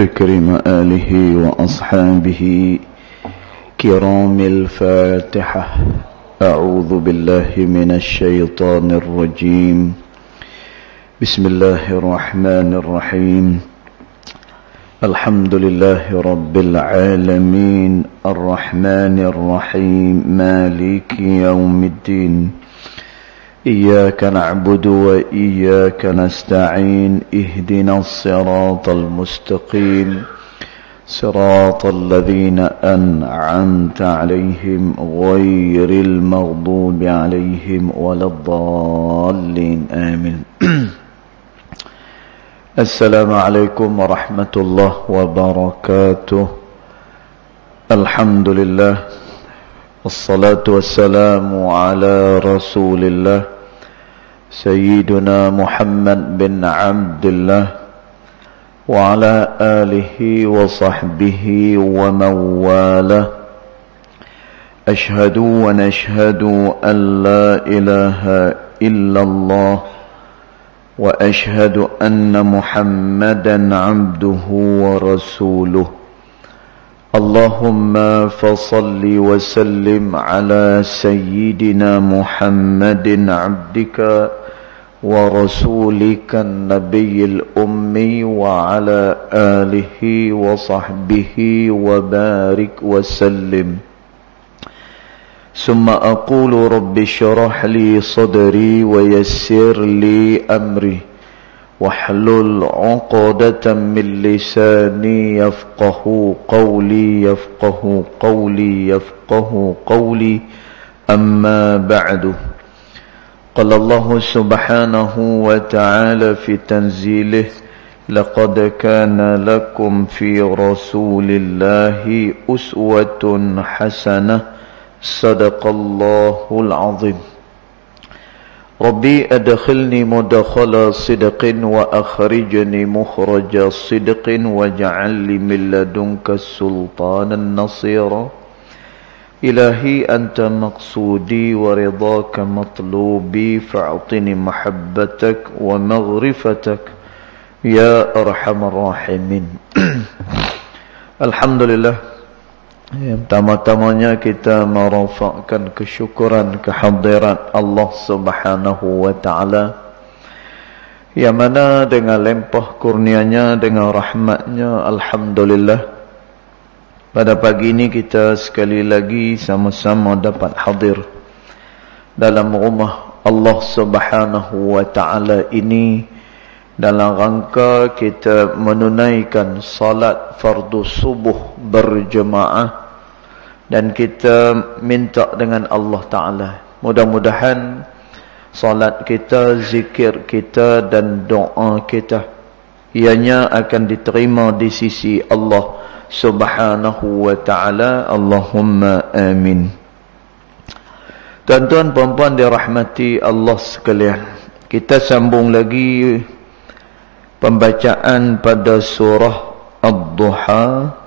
لكرم آله وأصحابه كرام الفاتحة. أعوذ بالله من الشيطان الرجيم. بسم الله الرحمن الرحيم. الحمد لله رب العالمين الرحمن الرحيم مالك يوم الدين. إياك نعبد وإياك نستعين. اهدنا الصراط المستقيم صراط الذين أنعمت عليهم غير المغضوب عليهم ولا الضالين آمين. السلام عليكم ورحمة الله وبركاته. الحمد لله والصلاة والسلام على رسول الله سيدنا محمد بن عبد الله وعلى آله وصحبه ومن والاه. أشهد ونشهد أن لا إله إلا الله وأشهد أن محمدا عبده ورسوله. اللهم فصل وسلم على سيدنا محمد عبدك ورسولك النبي الأمي وعلى آله وصحبه وبارك وسلم. ثم أقول رب اشرح لي صدري ويسر لي أمري واحلل عقدة من لساني يفقه قولي أما بعد. قال الله سبحانه وتعالى في تنزيله لقد كان لكم في رسول الله أسوة حسنة صدق الله العظيم. ربي أدخلني مدخل صدق وأخرجني مخرج صدق واجعل لي من لدنك سلطانا نصيرا. إلهي أنت مقصودي ورضاك مطلوبي فاعطني محبتك ومغرفتك يا أرحم الراحمين. Alhamdulillah. Pertama-tamanya kita merafakkan kesyukuran kehadirat Allah Subhanahu wa Ta'ala, yang mana dengan limpah kurnianya, dengan rahmatnya, Alhamdulillah, pada pagi ini kita sekali lagi sama-sama dapat hadir dalam rumah Allah Subhanahu wa Ta'ala ini dalam rangka kita menunaikan salat fardu subuh berjemaah, dan kita minta dengan Allah Ta'ala mudah-mudahan salat kita, zikir kita dan doa kita ianya akan diterima di sisi Allah Subhanahu wa Ta'ala. Allahumma amin. Tuan-tuan puan-puan dirahmati Allah sekalian, kita sambung lagi pembacaan pada surah Ad-Duha,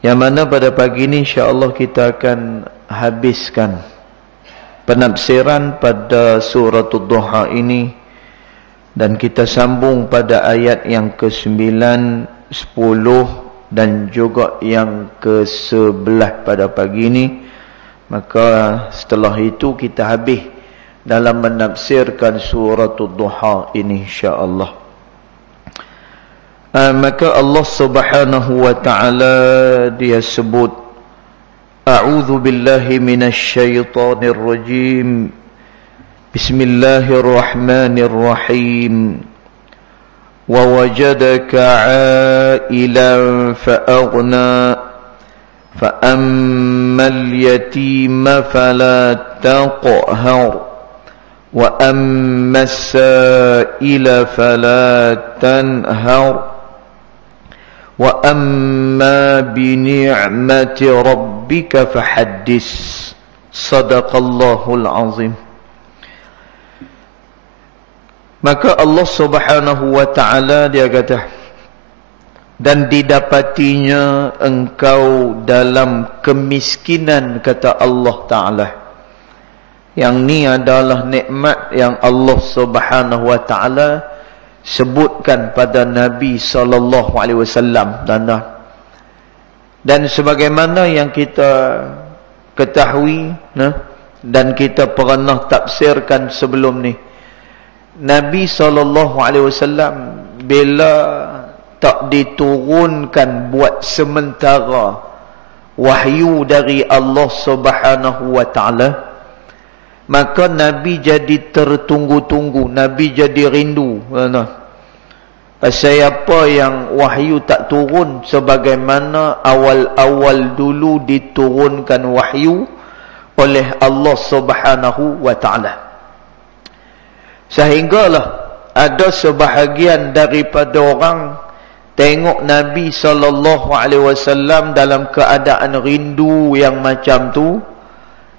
yang mana pada pagi ini insya-Allah kita akan habiskan penafsiran pada surah Ad-Duha ini, dan kita sambung pada ayat yang ke-9, 10 dan juga yang ke-11 pada pagi ini. Maka setelah itu kita habis dalam menafsirkan surah Ad-Duha ini insya-Allah. Maka Allah Subhanahu wa Ta'ala dia sebut, A'udzu billahi minasy syaithanir rajim. Bismillahirrahmanirrahim. Wa wajadaka 'ailan fa'aghna fa ammal yatima fala taqhar wa ammas sa'ila fala tanhar wa amma bi ni'mati rabbika fahaddis. Sadaqallahul azim. Maka Allah Subhanahu wa Ta'ala dia kata, dan didapatinya engkau dalam kemiskinan, kata Allah Ta'ala. Yang ni adalah nikmat yang Allah Subhanahu wa Ta'ala sebutkan pada Nabi sallallahu alaihi wasallam, tuan-tuan. Dan sebagaimana yang kita ketahui, dan kita pernah tafsirkan sebelum ni, Nabi sallallahu alaihi wasallam bila tak diturunkan buat sementara wahyu dari Allah Subhanahu wa taala, maka Nabi jadi tertunggu-tunggu, Nabi jadi rindu. Pasal apa yang wahyu tak turun sebagaimana awal-awal dulu diturunkan wahyu oleh Allah Subhanahu wa taala. Sehinggalah ada sebahagian daripada orang tengok Nabi sallallahu alaihi wasallam dalam keadaan rindu yang macam tu,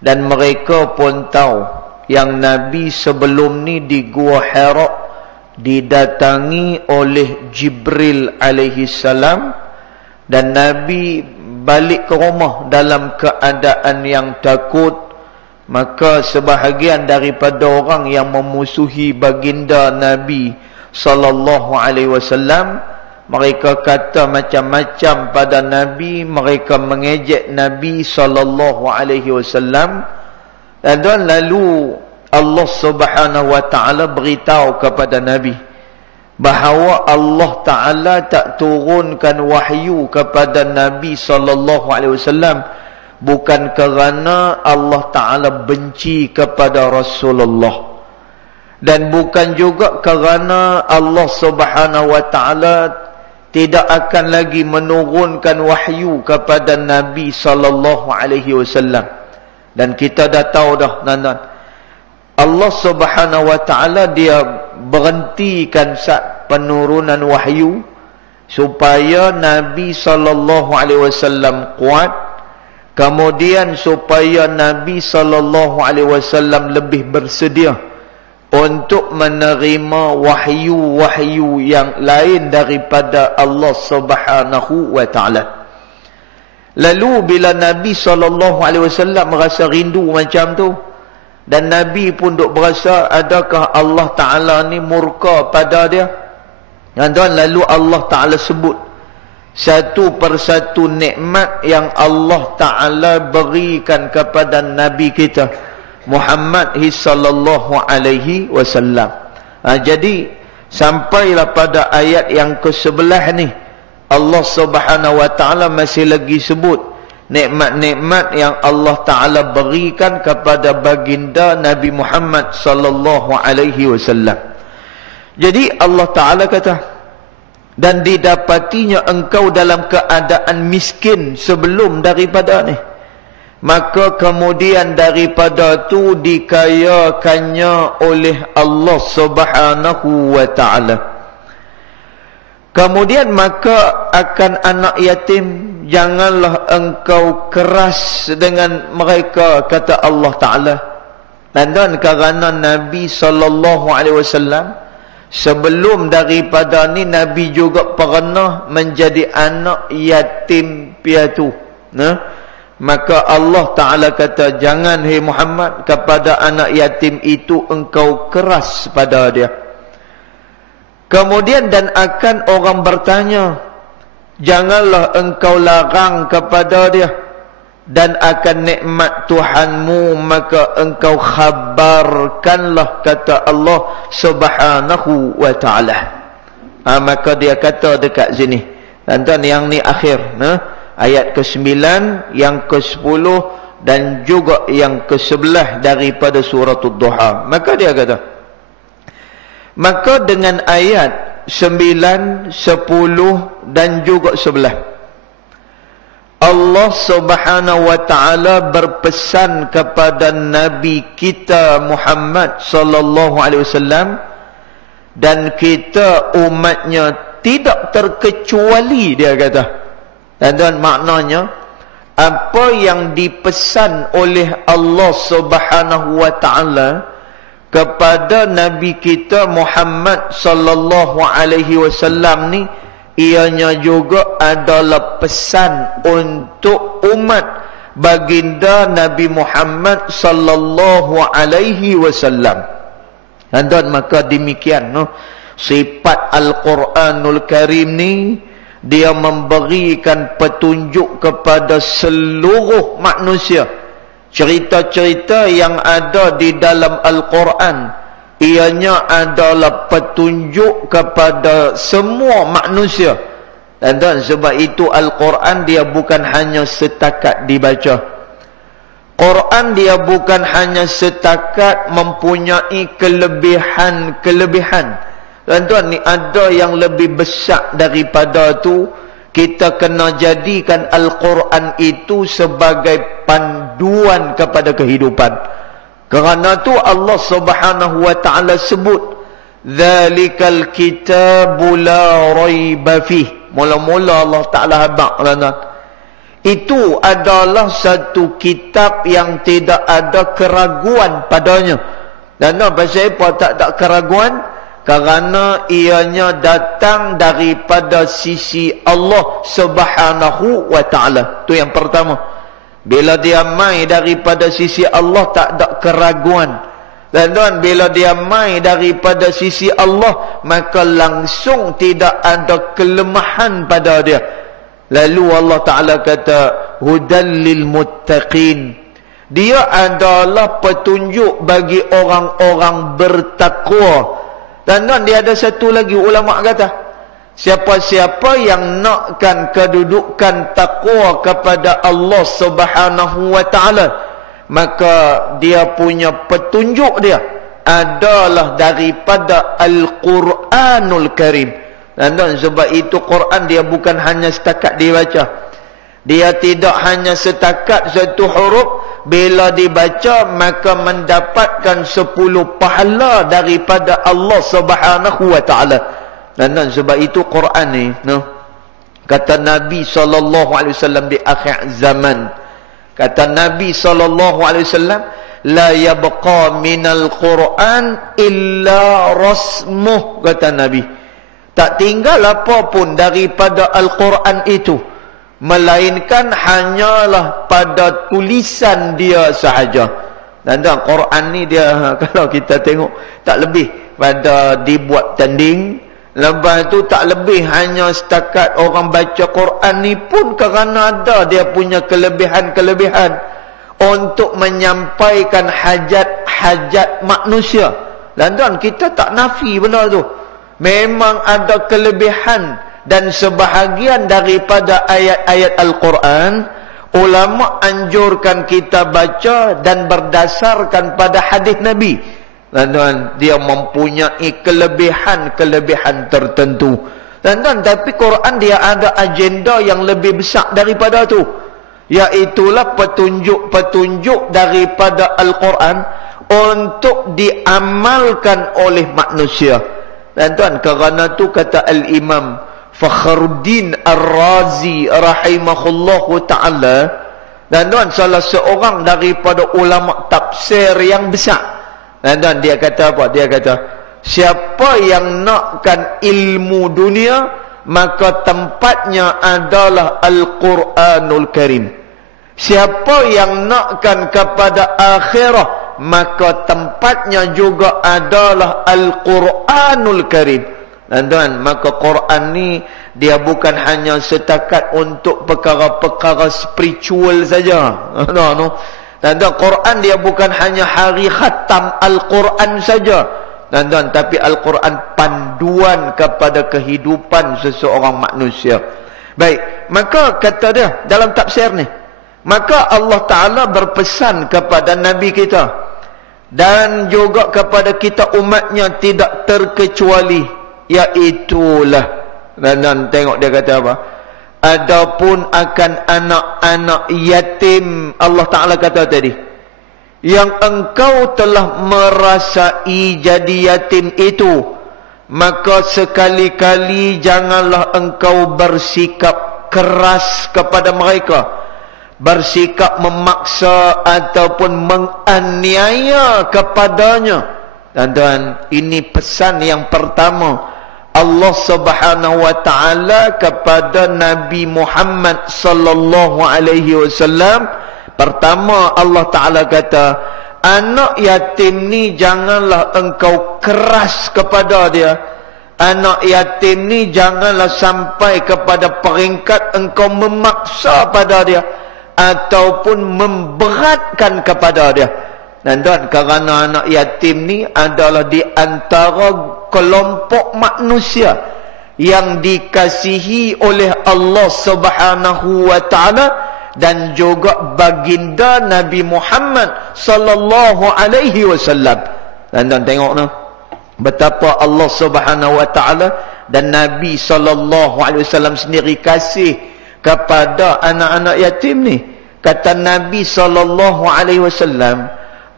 dan mereka pun tahu yang Nabi sebelum ni di Gua Hira didatangi oleh Jibril alaihi salam, dan Nabi balik ke rumah dalam keadaan yang takut. Maka sebahagian daripada orang yang memusuhi baginda Nabi sallallahu alaihi wasallam, mereka kata macam-macam pada Nabi, mereka mengejek Nabi sallallahu alaihi wasallam. Dan lalu Allah Subhanahu wa taala beritahu kepada Nabi bahawa Allah Taala tak turunkan wahyu kepada Nabi sallallahu alaihi wasallam bukan kerana Allah Taala benci kepada Rasulullah, dan bukan juga kerana Allah Subhanahu wa taala tidak akan lagi menurunkan wahyu kepada Nabi sallallahu alaihi wasallam. Dan kita dah tahu dah, tuan-tuan, Allah Subhanahu wa taala dia berhentikan penurunan wahyu supaya Nabi sallallahu alaihi wasallam kuat, kemudian supaya Nabi sallallahu alaihi wasallam lebih bersedia untuk menerima wahyu-wahyu yang lain daripada Allah Subhanahu wa taala. Lalu bila Nabi sallallahu alaihi wasallam merasa rindu macam tu, dan Nabi pun duk berasa adakah Allah Taala ni murka pada dia, tuan-tuan, lalu Allah Taala sebut satu persatu nikmat yang Allah Taala berikan kepada Nabi kita Muhammad sallallahu alaihi wasallam. Jadi sampailah pada ayat yang ke-11 ni, Allah Subhanahu wa taala masih lagi sebut nikmat-nikmat yang Allah Taala berikan kepada baginda Nabi Muhammad sallallahu alaihi wasallam. Jadi Allah Taala kata, dan didapatinya engkau dalam keadaan miskin sebelum daripada ni, maka kemudian daripada tu dikayakannya oleh Allah Subhanahu wa taala. Kemudian maka akan anak yatim janganlah engkau keras dengan mereka, kata Allah Taala. Dan kerana Nabi sallallahu alaihi wasallam sebelum daripada ni Nabi juga pernah menjadi anak yatim piatu, maka Allah Ta'ala kata, jangan hai Muhammad kepada anak yatim itu engkau keras pada dia. Kemudian dan akan orang bertanya, janganlah engkau larang kepada dia, dan akan nikmat Tuhanmu maka engkau khabarkanlah, kata Allah Subhanahu wa ta'ala. Maka dia kata dekat sini, tuan-tuan, yang ni akhir, ayat ke-9, yang ke-10 dan juga yang ke-11 daripada surah Ad-Duha. Maka dia kata, maka dengan ayat 9, 10 dan juga 11, Allah Subhanahu wa taala berpesan kepada Nabi kita Muhammad sallallahu alaihi wasallam, dan kita umatnya tidak terkecuali, dia kata. Dan maknanya apa yang dipesan oleh Allah Subhanahu wa taala kepada Nabi kita Muhammad sallallahu alaihi wasallam ni, ianya juga adalah pesan untuk umat baginda Nabi Muhammad sallallahu alaihi wasallam. Dan maka demikian, Sifat Al-Quranul Karim ni, dia memberikan petunjuk kepada seluruh manusia. Cerita-cerita yang ada di dalam Al-Quran, ianya adalah petunjuk kepada semua manusia. Dan sebab itu Al-Quran dia bukan hanya setakat dibaca. Quran dia bukan hanya setakat mempunyai kelebihan-kelebihan. Tuan-tuan, ni ada yang lebih besar daripada tu. Kita kena jadikan Al-Quran itu sebagai panduan kepada kehidupan. Kerana tu Allah Subhanahu wa taala sebut, "Dzalikal kitabu la raiba fih." Mula-mula Allah Taala habaq, tuan-tuan. Itu adalah satu kitab yang tidak ada keraguan padanya. Dan pasal apa tak ada keraguan? Kerana ianya datang daripada sisi Allah Subhanahu wa taala. Itu yang pertama. Bila dia mai daripada sisi Allah, tak ada keraguan. Dan bila dia mai daripada sisi Allah, maka langsung tidak ada kelemahan pada dia. Lalu Allah Ta'ala kata, Hudan lil muttaqin. Dia adalah petunjuk bagi orang-orang bertakwa. Dan dia ada satu lagi, ulama kata, siapa-siapa yang nakkan kedudukan takwa kepada Allah Subhanahu wa taala, maka dia punya petunjuk dia adalah daripada Al-Quranul Karim. Dan sebab itu Quran dia bukan hanya setakat dibaca. Dia tidak hanya setakat satu huruf, bila dibaca maka mendapatkan 10 pahala daripada Allah Subhanahu wa taala. Dan sebab itu Quran ni, kata Nabi SAW di akhir zaman, kata Nabi SAW, la yabqa minal Quran illa rasmuh, kata Nabi. Tak tinggal apa pun daripada Al-Quran itu, melainkan hanyalah pada tulisan dia sahaja. Dan Quran ni dia, kalau kita tengok, tak lebih pada dibuat tanding. Lepas tu tak lebih hanya setakat orang baca Quran ni pun, kerana ada dia punya kelebihan-kelebihan untuk menyampaikan hajat-hajat manusia. Dan kita tak nafi benda tu. Memang ada kelebihan, dan sebahagian daripada ayat-ayat Al-Quran ulama anjurkan kita baca dan berdasarkan pada hadis Nabi. Dan dia mempunyai kelebihan-kelebihan tertentu. Dan tapi Quran dia ada agenda yang lebih besar daripada tu, iaitulah petunjuk-petunjuk daripada Al-Quran untuk diamalkan oleh manusia. Dan kerana tu kata Al-Imam Fakhruddin Ar-Razi rahimahullahu ta'ala, dan salah seorang daripada ulama tafsir yang besar. Dan dia kata apa? Dia kata, siapa yang nakkan ilmu dunia, maka tempatnya adalah Al-Quranul Karim. Siapa yang nakkan kepada akhirah, maka tempatnya juga adalah Al-Quranul Karim. Dan maka Quran ni dia bukan hanya setakat untuk perkara-perkara spiritual saja. Dan Quran dia bukan hanya hari khatam Al-Quran saja. Dan tapi Al-Quran panduan kepada kehidupan seseorang manusia. Baik, maka kata dia dalam tafsir ni, maka Allah Ta'ala berpesan kepada Nabi kita dan juga kepada kita umatnya tidak terkecuali, iaitulah, dan tengok dia kata apa, adapun akan anak-anak yatim, Allah Ta'ala kata tadi, yang engkau telah merasai jadi yatim itu, maka sekali-kali janganlah engkau bersikap keras kepada mereka, bersikap memaksa ataupun menganiaya kepadanya. Dan ini pesan yang pertama Allah Subhanahu wa taala kepada Nabi Muhammad sallallahu alaihi wasallam. Pertama Allah Taala kata, anak yatim ni janganlah engkau keras kepada dia, anak yatim ni janganlah sampai kepada peringkat engkau memaksa pada dia ataupun memberatkan kepada dia. Dan kerana anak yatim ni adalah di antara kelompok manusia yang dikasihi oleh Allah Subhanahu wa taala dan juga baginda Nabi Muhammad sallallahu alaihi wasallam. Dan tengok noh, betapa Allah Subhanahu wa taala dan Nabi sallallahu alaihi wasallam sendiri kasih kepada anak-anak yatim ni. Kata Nabi sallallahu alaihi wasallam,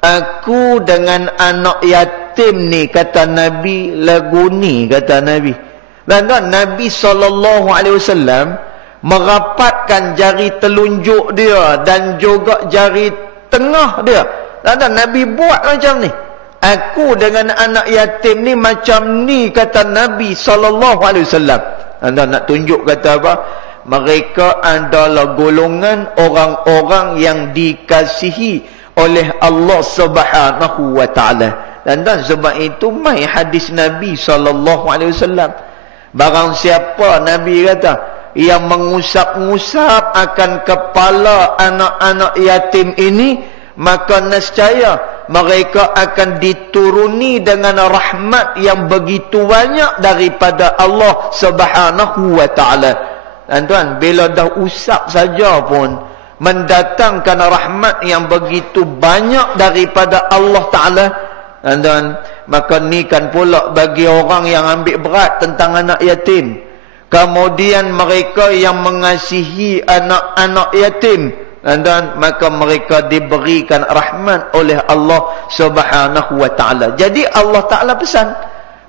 aku dengan anak yatim ni, kata Nabi, lagu ni, kata Nabi. Dan Nabi sallallahu alaihi wasallam merapatkan jari telunjuk dia dan juga jari tengah dia. Dan Nabi buat macam ni. Aku dengan anak yatim ni macam ni, kata Nabi sallallahu alaihi wasallam. Anda nak tunjuk kata apa? Mereka adalah golongan orang-orang yang dikasihi oleh Allah Subhanahu wa taala. Dan sebab itu mai hadis Nabi sallallahu alaihi wasallam, barang siapa Nabi kata yang mengusap-ngusap akan kepala anak-anak yatim ini, maka nescaya mereka akan dituruni dengan rahmat yang begitu banyak daripada Allah Subhanahu wa taala. Dan tuan, bila dah usap saja pun mendatangkan rahmat yang begitu banyak daripada Allah taala. Dan maka ni kan pula bagi orang yang ambil berat tentang anak yatim, kemudian mereka yang mengasihi anak-anak yatim, dan maka mereka diberikan rahmat oleh Allah Subhanahu wa taala. Jadi Allah taala pesan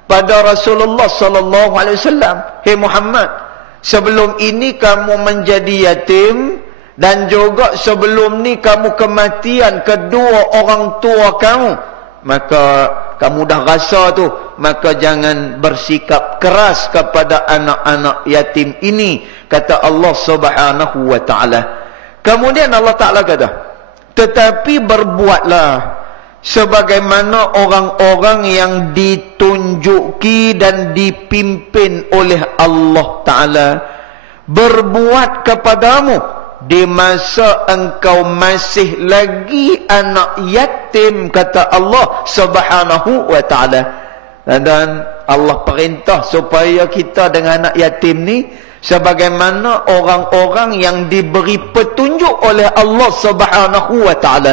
pada Rasulullah sallallahu alaihi wasallam, "Hei Muhammad, sebelum ini kamu menjadi yatim dan juga sebelum ni kamu kematian kedua orang tua kamu, maka kamu dah rasa tu, maka jangan bersikap keras kepada anak-anak yatim ini," kata Allah Subhanahu wa taala. Kemudian Allah Ta'ala kata, tetapi berbuatlah sebagaimana orang-orang yang ditunjuki dan dipimpin oleh Allah Ta'ala berbuat kepadamu di masa engkau masih lagi anak yatim, kata Allah Subhanahu wa Ta'ala. Dan Allah perintah supaya kita dengan anak yatim ni sebagaimana orang-orang yang diberi petunjuk oleh Allah Subhanahu wa taala.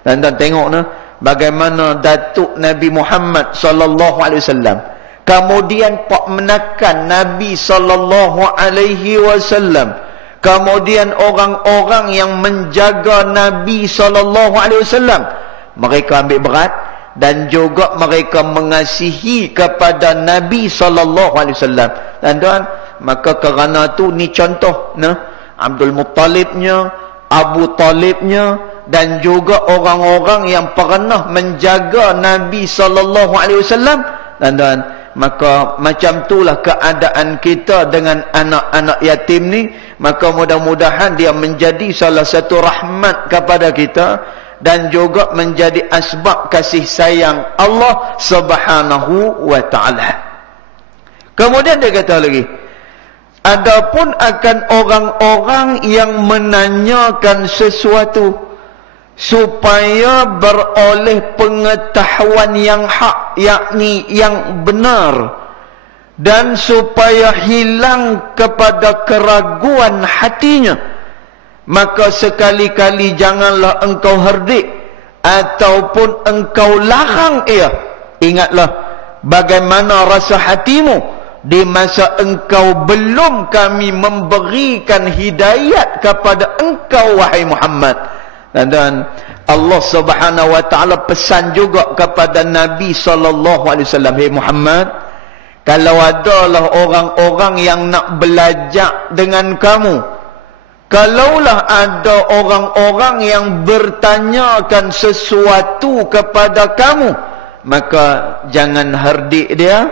Dan tengok nah, bagaimana datuk Nabi Muhammad sallallahu alaihi wasallam kemudian pak menekan Nabi sallallahu alaihi wasallam, kemudian orang-orang yang menjaga Nabi sallallahu alaihi wasallam, mereka ambil berat dan juga mereka mengasihi kepada Nabi sallallahu alaihi wasallam. Dan tuan, maka kerana tu ni contoh nah, Abdul Muttalibnya, Abu Talibnya dan juga orang-orang yang pernah menjaga Nabi sallallahu alaihi wasallam. Dan maka macam itulah keadaan kita dengan anak-anak yatim ni. Maka mudah-mudahan dia menjadi salah satu rahmat kepada kita dan juga menjadi asbab kasih sayang Allah Subhanahu wa taala. Kemudian dia kata lagi, adapun akan orang-orang yang menanyakan sesuatu supaya beroleh pengetahuan yang hak, yakni yang benar, dan supaya hilang kepada keraguan hatinya, maka sekali-kali janganlah engkau herdik ataupun engkau larang ia. Ingatlah bagaimana rasa hatimu di masa engkau belum kami memberikan hidayat kepada engkau, wahai Muhammad. Dan Allah Subhanahu wa taala pesan juga kepada Nabi sallallahu alaihi wasallam, "Hei Muhammad, kalau adalah orang-orang yang nak belajar dengan kamu, kalaulah ada orang-orang yang bertanyakan sesuatu kepada kamu, maka jangan herdik dia,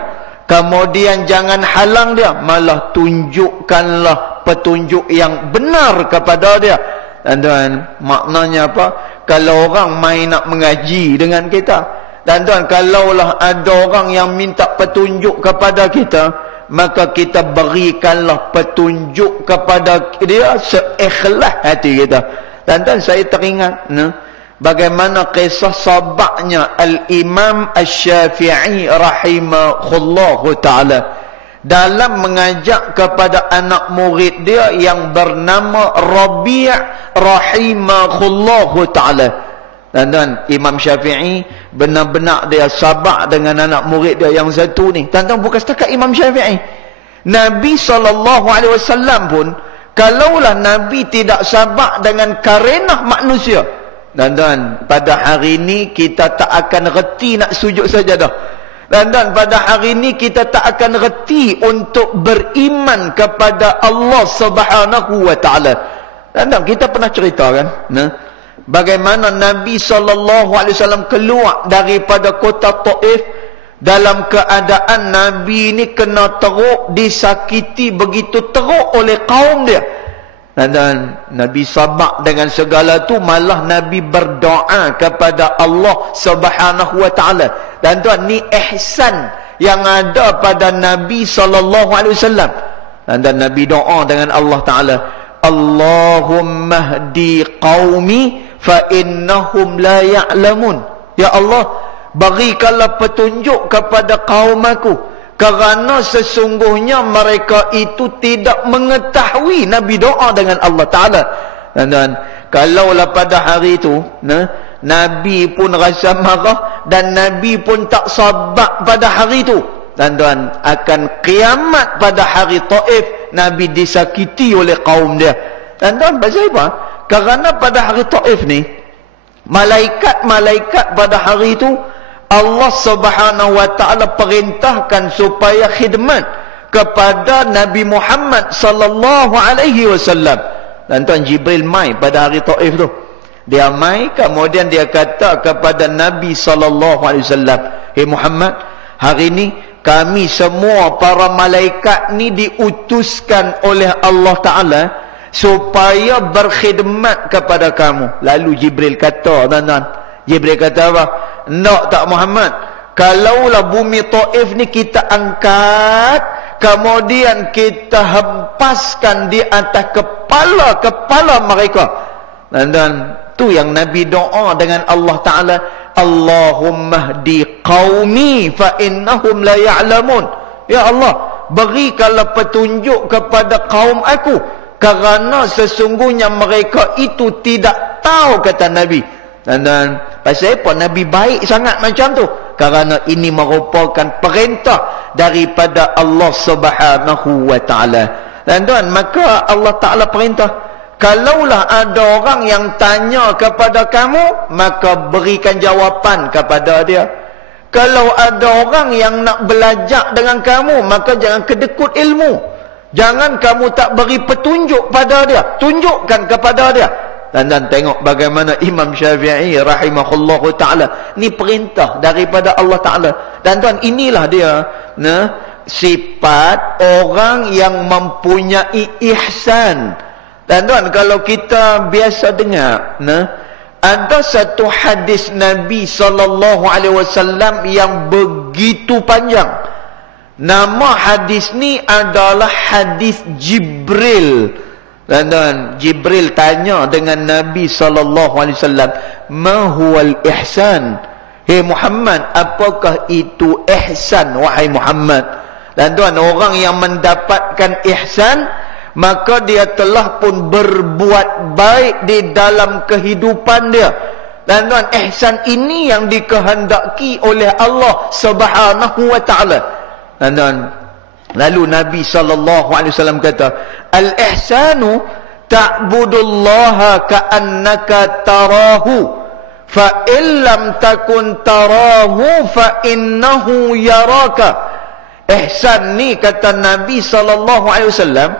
kemudian jangan halang dia, malah tunjukkanlah petunjuk yang benar kepada dia." Dan maknanya apa? Kalau orang main nak mengaji dengan kita, Dan tuan, kalaulah ada orang yang minta petunjuk kepada kita, maka kita berikanlah petunjuk kepada dia seikhlas hati kita. Dan tuan, saya teringat bagaimana kisah sahabatnya Al-Imam Asy-Syafi'i rahimahullahu ta'ala dalam mengajak kepada anak murid dia yang bernama Rabi' rahimahullahu ta'ala. Dan Imam Syafi'i benar-benar dia sabar dengan anak murid dia yang satu ni. Tuan-tuan, bukan setakat Imam Syafi'i, Nabi SAW pun, kalaulah Nabi tidak sabar dengan karenah manusia, dan pada hari ini kita tak akan reti nak sujud sajadah. Dan pada hari ini kita tak akan reti untuk beriman kepada Allah Subhanahu wa taala. Dan kita pernah cerita kan, bagaimana Nabi SAW keluar daripada kota Taif dalam keadaan Nabi ini kena teruk, disakiti begitu teruk oleh kaum dia. Dan Nabi sabar dengan segala tu, malah Nabi berdoa kepada Allah Subhanahu wa taala. Dan tuan, ni ihsan yang ada pada Nabi SAW. Dan Nabi doa dengan Allah Taala, Allahumma hdi qaumi fa innahum la ya'lamun. Ya Allah, berikanlah petunjuk kepada kaum aku, kerana sesungguhnya mereka itu tidak mengetahui. Nabi doa dengan Allah Ta'ala. Dan kalaulah pada hari itu Nabi pun rasa marah dan Nabi pun tak sabar pada hari itu, dan akan kiamat pada hari Taif, Nabi disakiti oleh kaum dia. Dan pasal apa? Kerana pada hari Taif ni, malaikat-malaikat pada hari itu Allah Subhanahu wa taala perintahkan supaya khidmat kepada Nabi Muhammad sallallahu alaihi wasallam. Dan Jibril mai pada hari Taif tu. Dia mai, kemudian dia kata kepada Nabi sallallahu alaihi wasallam, "Hei Muhammad, hari ini kami semua para malaikat ni diutuskan oleh Allah Taala supaya berkhidmat kepada kamu." Lalu Jibril kata, Jibril kata apa? "Nak tak Muhammad, kalaulah bumi Taif ni kita angkat, kemudian kita hempaskan di atas kepala mereka." Dan tu yang Nabi doa dengan Allah Ta'ala, Allahumma hdi qaumi fa innahum la ya'lamun. Ya Allah, berikanlah petunjuk kepada kaum aku, kerana sesungguhnya mereka itu tidak tahu, kata Nabi. Dan pasal apa Nabi baik sangat macam tu? Kerana ini merupakan perintah daripada Allah Subhanahu wa taala. Dan maka Allah Taala perintah, kalaulah ada orang yang tanya kepada kamu, maka berikan jawapan kepada dia. Kalau ada orang yang nak belajar dengan kamu, maka jangan kedekut ilmu. Jangan kamu tak beri petunjuk pada dia, tunjukkan kepada dia. Dan tengok bagaimana Imam Syafi'i rahimahullahu ta'ala, ni perintah daripada Allah Ta'ala. Dan inilah dia sifat orang yang mempunyai ihsan. Dan kalau kita biasa dengar, ada satu hadis Nabi SAW yang begitu panjang. Nama hadis ni adalah hadis Jibril. Dan Jibril tanya dengan Nabi SAW, "Ma huwal ihsan?" Hei Muhammad, apakah itu ihsan, wahai Muhammad? Dan orang yang mendapatkan ihsan, maka dia telah pun berbuat baik di dalam kehidupan dia. Dan ihsan ini yang dikehendaki oleh Allah Subhanahu wa taala. Dan lalu Nabi SAW kata, "Al-ihsanu ta'budullaha ka'annaka tarahu, fa illam takun tarahu fa innahu yaraka." Ihsan ni, kata Nabi SAW,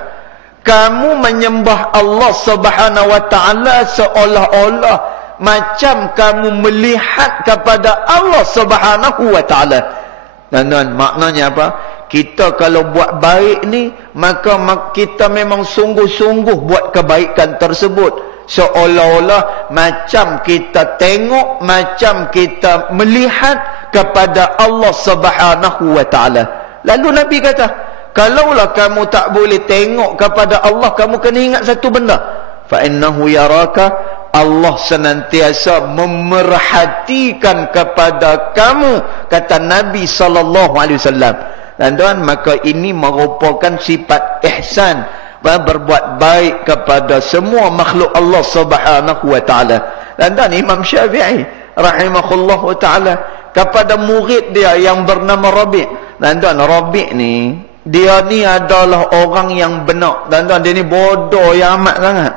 kamu menyembah Allah Subhanahu wa taala seolah-olah macam kamu melihat kepada Allah Subhanahu wa taala. Dan maknanya apa? Kita kalau buat baik ni, maka kita memang sungguh-sungguh buat kebaikan tersebut, seolah-olah macam kita tengok, macam kita melihat kepada Allah Subhanahu wa ta'ala. Lalu Nabi kata, kalaulah kamu tak boleh tengok kepada Allah, kamu kena ingat satu benda, fa innahu yaraka, Allah senantiasa memerhatikan kepada kamu, kata Nabi sallallahu alaihi wasallam. Dan tuan, maka ini merupakan sifat ihsan, berbuat baik kepada semua makhluk Allah Subhanahu wa ta'ala. Dan tuan, Imam Syafi'i rahimahullahu ta'ala kepada murid dia yang bernama Rabi'. Dan tuan, Rabi' ni, dia ni adalah orang yang benar. Dan tuan, dia ni bodoh yang amat sangat.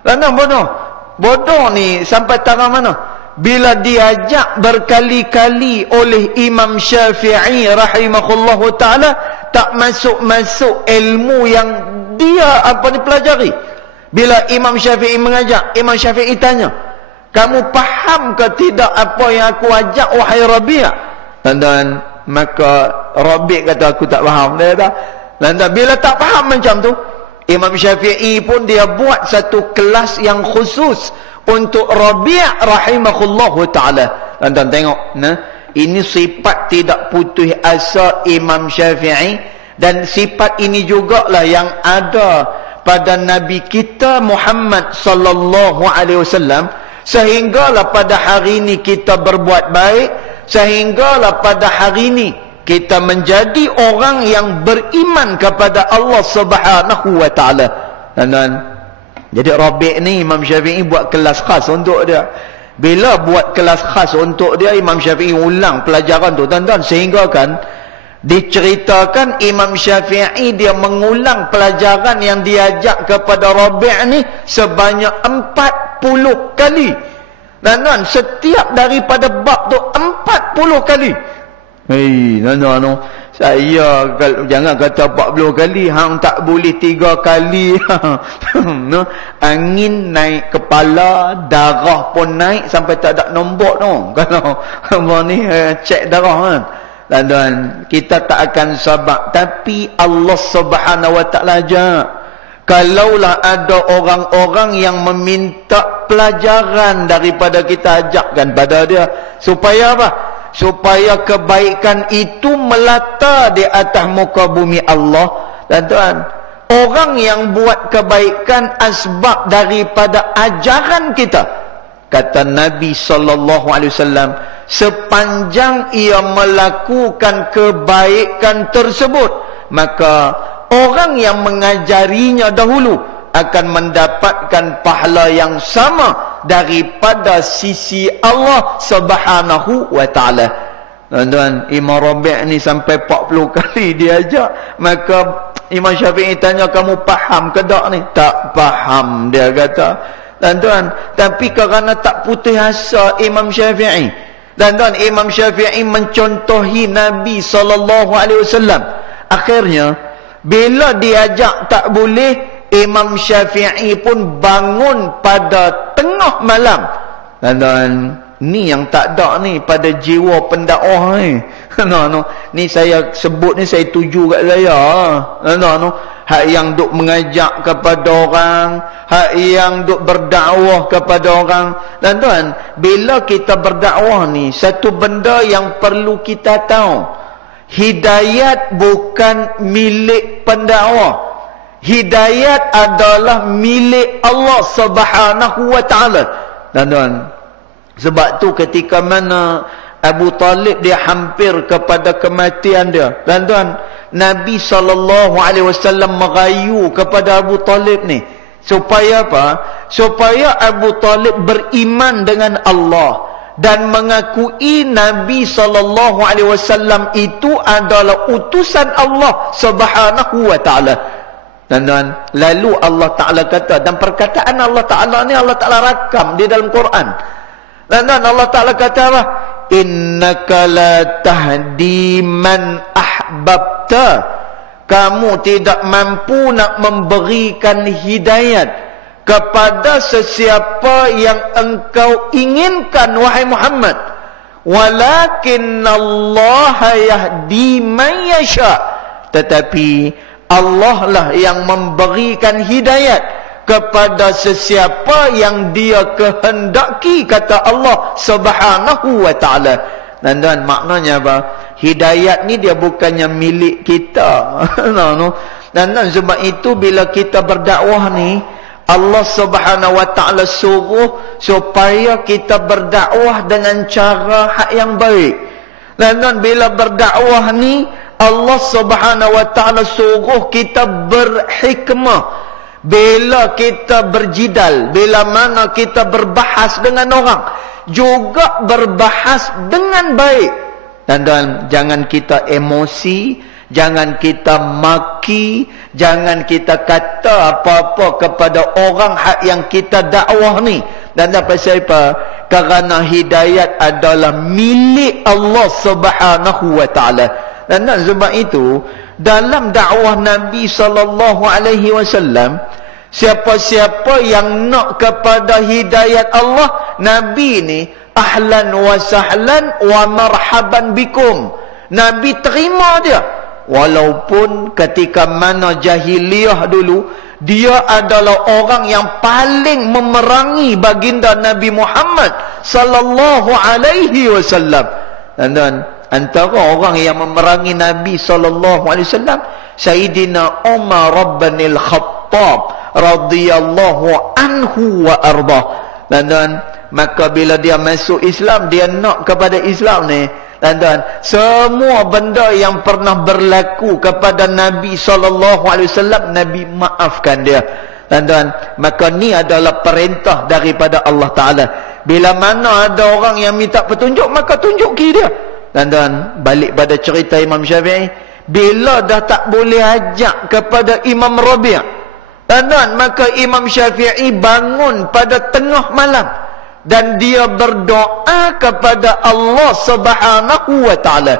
Dan tuan, bodoh ni sampai taraf mana? Bila diajak berkali-kali oleh Imam Syafi'i rahimahullahu ta'ala, tak masuk-masuk ilmu yang dia pelajari. Bila Imam Syafi'i mengajak, Imam Syafi'i tanya, kamu faham ke tidak apa yang aku ajak, wahai Rabi'? Dan maka Rabi' kata, aku tak faham. Dia kata, dan bila tak faham macam tu, Imam Syafi'i pun dia buat satu kelas yang khusus untuk Rabi' rahimahullahu ta'ala. Dan tengok, ini sifat tidak putus asa Imam Syafi'i, dan sifat ini jugalah yang ada pada Nabi kita Muhammad sallallahu alaihi wasallam, sehinggalah pada hari ini kita berbuat baik, sehinggalah pada hari ini kita menjadi orang yang beriman kepada Allah Subhanahu wa ta'ala. Dan jadi Rabi' ni Imam Syafi'i buat kelas khas untuk dia. Bila buat kelas khas untuk dia, Imam Syafi'i ulang pelajaran tu, tuan-tuan, sehingga kan diceritakan Imam Syafi'i dia mengulang pelajaran yang diajak kepada Rabi' ni sebanyak 40 kali. Dan setiap daripada bab tu 40 kali. Hei, saya jangan kata 40 kali, hang tak boleh 3 kali. Angin naik kepala, darah pun naik sampai tak ada nombor tu. Kalau ni cek darah kan. Dan kita tak akan sabar, tapi Allah Subhanahu wa ta'ala ajak. Kalaulah ada orang-orang yang meminta pelajaran daripada kita, ajakkan pada dia. Supaya apa? Supaya kebaikan itu melata di atas muka bumi Allah. Dan tuan, orang yang buat kebaikan asbab daripada ajaran kita, kata Nabi sallallahu alaihi wasallam, sepanjang ia melakukan kebaikan tersebut, maka orang yang mengajarinya dahulu akan mendapatkan pahala yang sama daripada sisi Allah Subhanahu wa ta'ala. Tuan-tuan, Imam Rabi' ni sampai 40 kali diajak. Maka Imam Syafi'i tanya, kamu faham ke tak ni? Tak faham, dia kata. Tuan-tuan, tapi kerana tak putus asa Imam Syafi'i, dan tuan, Imam Syafi'i mencontohi Nabi SAW. Akhirnya bila diajak tak boleh, Imam Syafi'i pun bangun pada tengah malam. Dan ni yang tak ada ni pada jiwa pendakwah ni. Ni saya sebut ni, saya tuju kat saya. Hak yang duk mengajak kepada orang, hak yang duk berdakwah kepada orang. Dan tuan, bila kita berdakwah ni, satu benda yang perlu kita tahu, hidayat bukan milik pendakwah. Hidayat adalah milik Allah Subhanahu wa ta'ala. Dan tuan, sebab tu ketika mana Abu Talib dia hampir kepada kematian dia, dan tuan, Nabi SAW merayu kepada Abu Talib ni supaya apa? Supaya Abu Talib beriman dengan Allah dan mengakui Nabi SAW itu adalah utusan Allah Subhanahu wa ta'ala. Dan lalu Allah Ta'ala kata, dan perkataan Allah Ta'ala ni Allah Ta'ala rakam di dalam Quran. Dan Allah Ta'ala kata apa? Innaka la tahdi man ahbabta. Kamu tidak mampu nak memberikan hidayat kepada sesiapa yang engkau inginkan, wahai Muhammad. Walakinnallaha yahdi man yasha. Tetapi Allah lah yang memberikan hidayat kepada sesiapa yang dia kehendaki, kata Allah Subhanahu wa ta'ala. Dan maknanya apa? Hidayat ni dia bukannya milik kita. Dan sebab itu bila kita berdakwah ni, Allah Subhanahu wa ta'ala suruh supaya kita berdakwah dengan cara hak yang baik. Dan bila berdakwah ni, Allah Subhanahu wa ta'ala suruh kita berhikmah. Bila kita berjidal, bila mana kita berbahas dengan orang, juga berbahas dengan baik. Dan jangan kita emosi, jangan kita maki, jangan kita kata apa-apa kepada orang hak yang kita dakwah ni. Dan pasal apa? Kerana hidayat adalah milik Allah Subhanahu wa ta'ala. Dan sebab itu dalam dakwah Nabi SAW, siapa-siapa yang nak kepada hidayat Allah, Nabi ni ahlan wa sahlan wa marhaban bikum. Nabi terima dia. Walaupun ketika mana jahiliyah dulu, dia adalah orang yang paling memerangi baginda Nabi Muhammad sallallahu alaihi wasallam. Dan antara orang yang memerangi Nabi sallallahu alaihi wasallam, Sayyidina Umar bin Al-Khattab radhiyallahu anhu wa ardah. Dan maka bila dia masuk Islam, dia nak kepada Islam ni, dan semua benda yang pernah berlaku kepada Nabi SAW, Nabi maafkan dia. Dan maka ni adalah perintah daripada Allah Ta'ala. Bila mana ada orang yang minta petunjuk, maka tunjuki dia. Dan balik pada cerita Imam Syafi'i, bila dah tak boleh ajak kepada Imam Rabi', dan maka Imam Syafi'i bangun pada tengah malam dan dia berdoa kepada Allah Subhanahu wa ta'ala.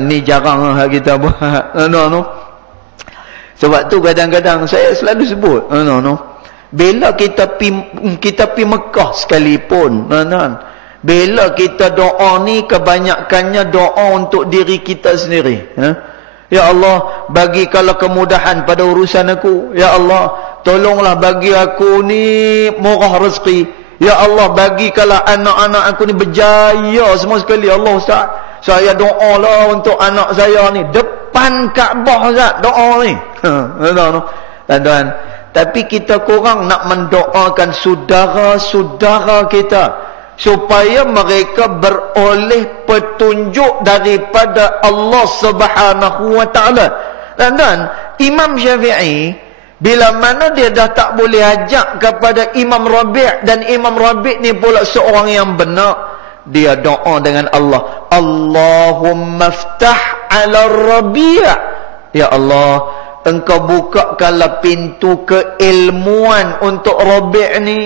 Ni jarang kita buat. Sebab tu kadang-kadang saya selalu sebut, bila kita pi Mekah sekalipun, bila kita doa ni kebanyakannya doa untuk diri kita sendiri. Ya Allah, bagikanlah kemudahan pada urusan aku. Ya Allah, tolonglah bagi aku ni murah rezeki. Ya Allah, bagikanlah anak-anak aku ni berjaya semua sekali. Allah Ustaz, saya doalah untuk anak saya ni. Depan Kaabah Ustaz doa ni. Tuan-tuan, tapi kita kurang nak mendoakan saudara-saudara kita supaya mereka beroleh petunjuk daripada Allah Subhanahu wa ta'ala. Dan Imam Syafi'i, bila mana dia dah tak boleh ajak kepada Imam Rabi', dan Imam Rabi' ni pula seorang yang benar, dia doa dengan Allah, Allahumma ftah ala Rabi'. Ya Allah, Engkau bukakanlah pintu keilmuan untuk Rabi' ni.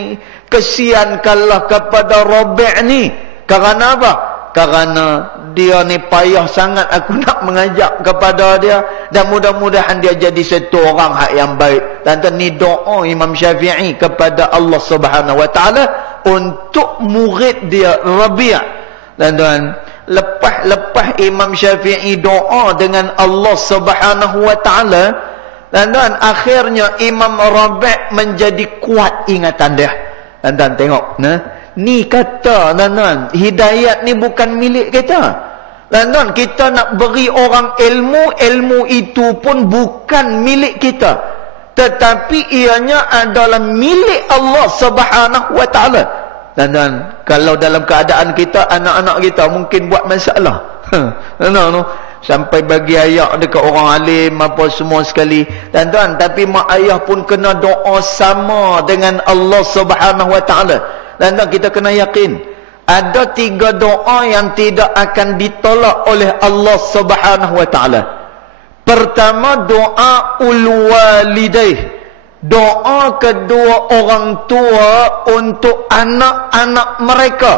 Kesiankanlah kepada Rabi' ni. Kerana apa? Kerana dia ni payah sangat aku nak mengajak kepada dia, dan mudah-mudahan dia jadi satu orang hak yang baik. Dan ni doa Imam Syafi'i kepada Allah Subhanahu wa ta'ala untuk murid dia Rabi'. Dan lepas Imam Syafi'i doa dengan Allah Subhanahu wa ta'ala, dan akhirnya Imam Rabi' menjadi kuat ingatan dia. Dan tengok, ni kata hidayat ni bukan milik kita. Dan kita nak beri orang ilmu, ilmu itu pun bukan milik kita, tetapi ianya adalah milik Allah Subhanahu wa ta'ala. Dan kalau dalam keadaan kita, anak-anak kita mungkin buat masalah, sampai bagi ayak dekat orang alim apa semua sekali. Dan tapi mak ayah pun kena doa sama dengan Allah Subhanahu wa ta'ala. Dan kita kena yakin ada 3 doa yang tidak akan ditolak oleh Allah Subhanahu wa ta'ala. Pertama, doa ulwalidaih, doa kedua orang tua untuk anak-anak mereka.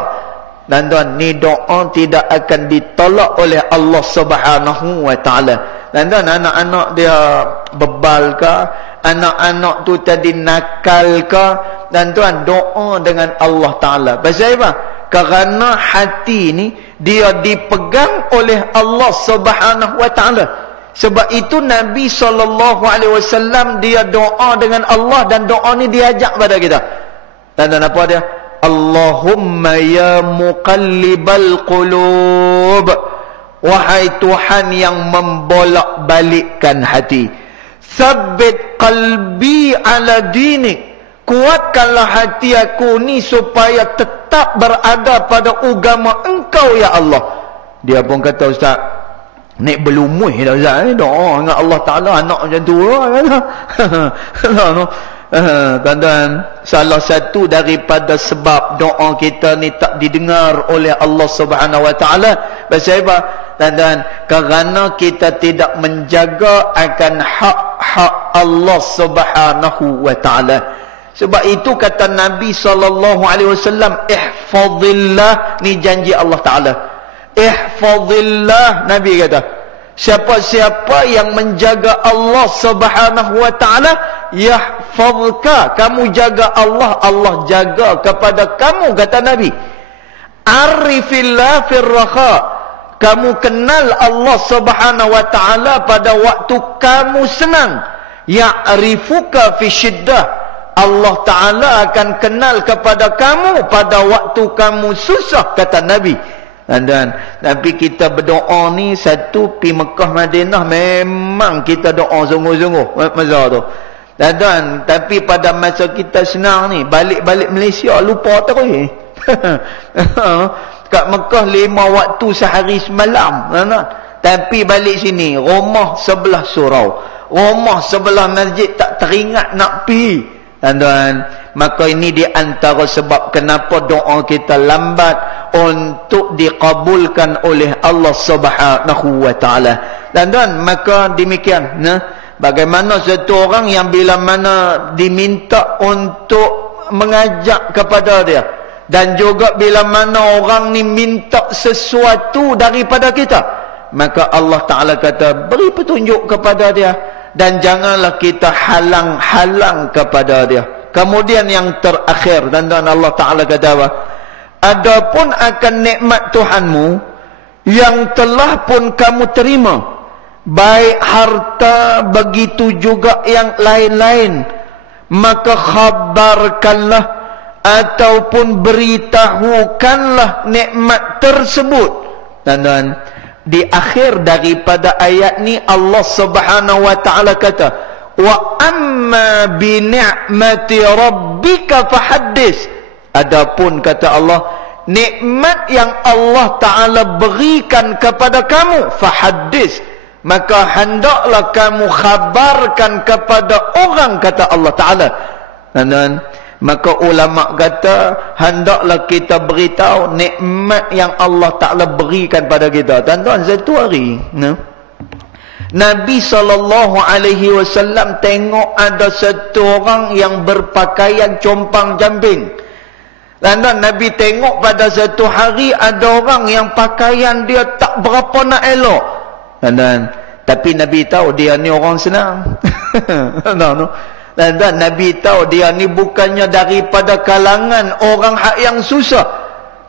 Dan ni doa tidak akan ditolak oleh Allah Subhanahu wa ta'ala. Dan anak-anak dia bebal ke, anak-anak tu tadi nakal ke, dan doa dengan Allah Ta'ala. Pasal apa? Kerana hati ni dia dipegang oleh Allah Subhanahu wa ta'ala. Sebab itu Nabi SAW dia doa dengan Allah, dan doa ni diajak pada kita. Dan apa dia? Allahumma ya muqallibal qulub, wahai Tuhan yang membolak-balikkan hati, tsabbit qalbi ala dinik, kuatkanlah hati aku ni supaya tetap berada pada agama Engkau ya Allah. Dia pun kata, Ustaz, nek berlumuh dah Ustaz, doa dengan Allah Ta'ala anak macam tu tuan-tuan. Salah satu daripada sebab doa kita ni tak didengar oleh Allah Subhanahu Wa Ta'ala, pasal apa? Tuan-tuan, kerana kita tidak menjaga akan hak-hak Allah Subhanahu Wa Ta'ala. Sebab itu kata Nabi SAW, ihfazillah, ni janji Allah Ta'ala. Ihfazillah, Nabi kata, siapa-siapa yang menjaga Allah Subhanahu Wa Ta'ala, yahfazka, kamu jaga Allah, Allah jaga kepada kamu, kata Nabi. Arifillah firraha, kamu kenal Allah Subhanahu Wa Ta'ala pada waktu kamu senang. Ya'rifuka fi syiddah, Allah Ta'ala akan kenal kepada kamu pada waktu kamu susah, kata Nabi. Dan tapi kita berdoa ni, satu pi Mekah Madinah memang kita doa sungguh-sungguh masa tu. Dan tapi pada masa kita senang ni, balik-balik Malaysia lupa terus. Kat Mekah 5 waktu sehari semalam. Tapi balik sini, rumah sebelah surau, rumah sebelah masjid, tak teringat nak pergi. Tuan-tuan, maka ini di antara sebab kenapa doa kita lambat untuk dikabulkan oleh Allah Subhanahu Wa Ta'ala. Tuan-tuan, maka demikian, bagaimana satu orang yang bila mana diminta untuk mengajak kepada dia, dan juga bila mana orang ni minta sesuatu daripada kita, maka Allah Ta'ala kata, beri petunjuk kepada dia, dan janganlah kita halang-halang kepada dia. Kemudian yang terakhir, dan Allah Ta'ala kata apa? Adapun akan nikmat Tuhanmu yang telah pun kamu terima, baik harta, begitu juga yang lain-lain, maka khabarkanlah ataupun beritahukanlah nikmat tersebut. Dan di akhir daripada ayat ni Allah Subhanahu Wa Ta'ala kata, wa amma bi ni'mati rabbika fahaddis. Adapun kata Allah, nikmat yang Allah Ta'ala berikan kepada kamu, fahaddis, maka hendaklah kamu khabarkan kepada orang, kata Allah Ta'ala. Dan maka ulama kata, hendaklah kita beritahu nikmat yang Allah Ta'ala berikan pada kita. Tuan-tuan, satu hari Nabi SAW tengok ada satu orang yang berpakaian compang-camping. Tuan-tuan, Nabi tengok pada satu hari ada orang yang pakaian dia tak berapa nak elok. Tuan-tuan, tapi Nabi tahu dia ni orang senang. Dan Nabi tahu dia ni bukannya daripada kalangan orang hak yang susah,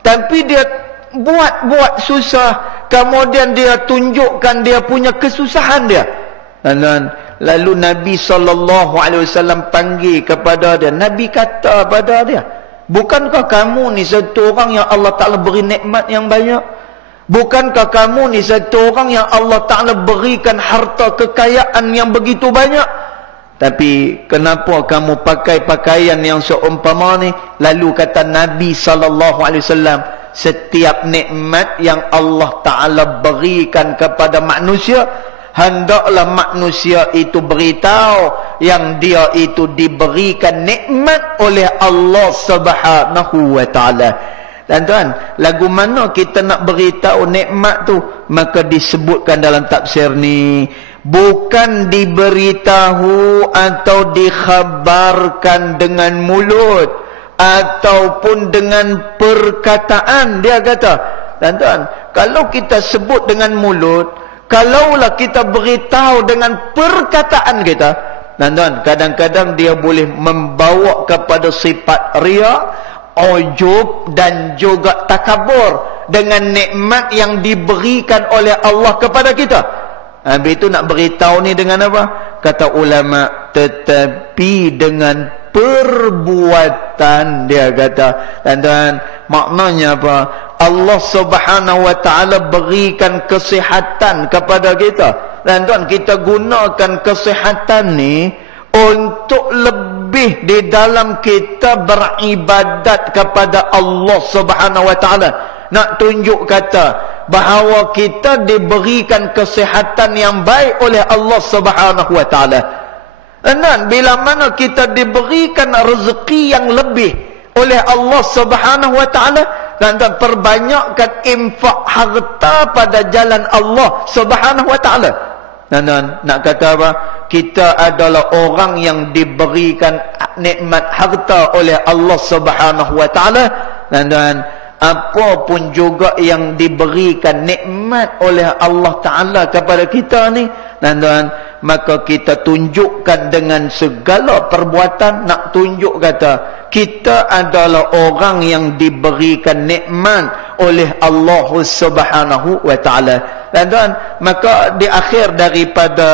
tapi dia buat susah, kemudian dia tunjukkan dia punya kesusahan dia. Dan lalu Nabi SAW panggil kepada dia. Nabi kata pada dia, bukankah kamu ni satu orang yang Allah Ta'ala beri nikmat yang banyak? Bukankah kamu ni satu orang yang Allah Ta'ala berikan harta kekayaan yang begitu banyak? Tapi kenapa kamu pakai pakaian yang seumpama ni? Lalu kata Nabi SAW, setiap nikmat yang Allah Ta'ala berikan kepada manusia, hendaklah manusia itu beritahu yang dia itu diberikan nikmat oleh Allah Subhanahu Wa Ta'ala. Tuan-tuan, lagu mana kita nak beritahu nikmat tu? Maka disebutkan dalam tafsir ni, bukan diberitahu atau dikhabarkan dengan mulut ataupun dengan perkataan. Dia kata, tuan-tuan, kalau kita sebut dengan mulut, kalaulah kita beritahu dengan perkataan kita, tuan-tuan, kadang-kadang dia boleh membawa kepada sifat riya, ujub dan juga takabur dengan nikmat yang diberikan oleh Allah kepada kita. Habis itu nak beritahu ni dengan apa? Kata ulama, tetapi dengan perbuatan, dia kata. Dan maknanya apa? Allah Subhanahu wa taala berikan kesihatan kepada kita. Dan tuan, kita gunakan kesihatan ni untuk lebih di dalam kita beribadat kepada Allah Subhanahu wa taala. Nak tunjuk kata bahawa kita diberikan kesihatan yang baik oleh Allah Subhanahu wa taala. Dan bila mana kita diberikan rezeki yang lebih oleh Allah Subhanahu wa taala, dan perbanyakkan infak harta pada jalan Allah Subhanahu wa taala. Dan nak kata apa? Kita adalah orang yang diberikan nikmat harta oleh Allah Subhanahu wa taala. Dan apa pun juga yang diberikan nikmat oleh Allah Ta'ala kepada kita ni, dan maka kita tunjukkan dengan segala perbuatan, nak tunjuk kata kita adalah orang yang diberikan nikmat oleh Allah Subhanahu wa taala. Dan maka di akhir daripada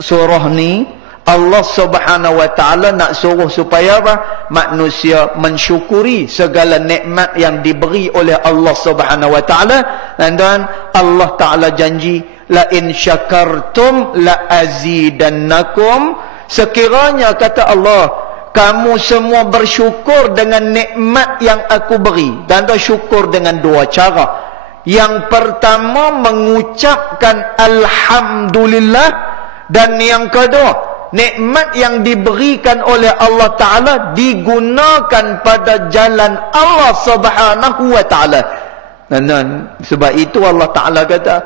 surah ni, Allah Subhanahu wa taala nak suruh supaya apa? Manusia mensyukuri segala nikmat yang diberi oleh Allah Subhanahu wa taala. Dan Allah Taala janji, la in syakartum la azidannakum. Sekiranya kata Allah, kamu semua bersyukur dengan nikmat yang aku beri. Dan syukur dengan dua cara. Yang pertama, mengucapkan alhamdulillah. Dan yang kedua, nikmat yang diberikan oleh Allah Ta'ala digunakan pada jalan Allah Subhanahu wa ta'ala. Dan sebab itu Allah Ta'ala kata,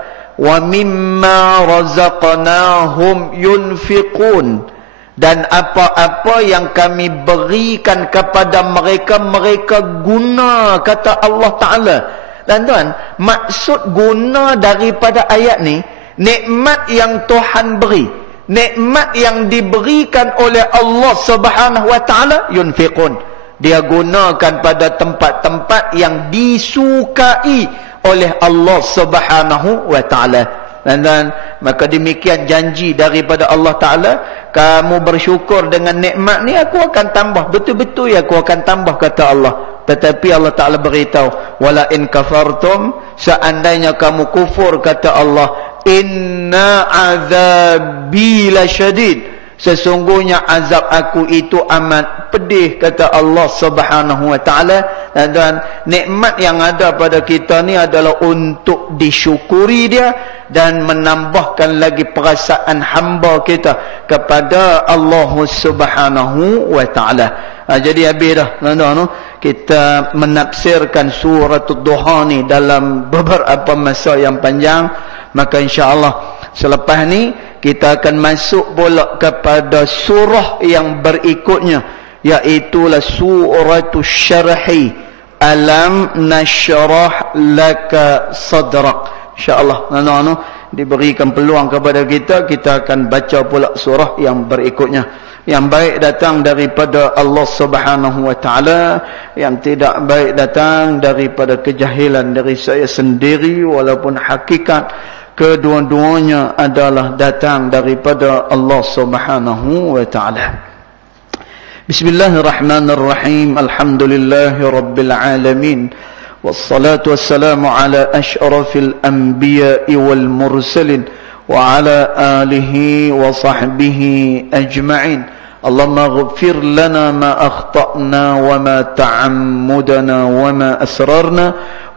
wa mimma razaqnahum yunfiqun. Dan apa-apa yang kami berikan kepada mereka, mereka guna, kata Allah Ta'ala. Dan tuan, maksud guna daripada ayat ni, nikmat yang Tuhan beri, nikmat yang diberikan oleh Allah Subhanahu wa taala, yunfiqun. Dia gunakan pada tempat-tempat yang disukai oleh Allah Subhanahu wa taala. Dan maka demikian janji daripada Allah Taala, kamu bersyukur dengan nikmat ni, aku akan tambah, betul-betul aku akan tambah, kata Allah. Tetapi Allah Taala beritahu, wala in kafartum, seandainya kamu kufur, kata Allah, inna azabi lasyadid, sesungguhnya azab aku itu amat pedih, kata Allah Subhanahu wa taala. Dan nikmat yang ada pada kita ni adalah untuk disyukuri dia dan menambahkan lagi perasaan hamba kita kepada Allah Subhanahu wa taala. Jadi habis dah tuan-tuan, kita menafsirkan surah Ad-Duha ni dalam beberapa masa yang panjang. Maka insya-Allah selepas ni kita akan masuk pula kepada surah yang berikutnya, iaitu suratul Syarhi, alam nashrah laka sadrak. Insya-Allah tuan-tuan, diberikan peluang kepada kita, kita akan baca pula surah yang berikutnya. Yang baik datang daripada Allah Subhanahu wa taala, yang tidak baik datang daripada kejahilan dari saya sendiri, walaupun hakikat kedua-duanya adalah datang daripada Allah Subhanahu wa taala. Bismillahirrahmanirrahim. Alhamdulillahirabbil alamin. Wassalatu wassalamu ala asyrafil anbiya'i wal mursalin wa ala alihi wa sahbihi ajma'in. Allahumma ighfir lana ma akhta'na wa ma ta'ammudana wa ma asrarna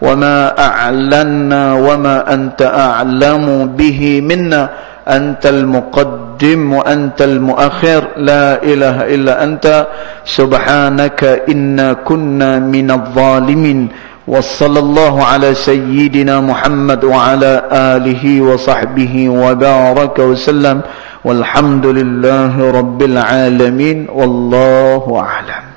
wa ma a'lanna wa ma anta a'lamu bihi minna. Antal muqaddim wa antal muakhir, la ilaha illa anta, subhanaka inna kunna minadh dhalimin. Wa sallallahu ala sayyidina Muhammad wa ala alihi wa sahbihi wa baraka wa sallam. Walhamdulillahi rabbil alamin. Wallahu a'lam.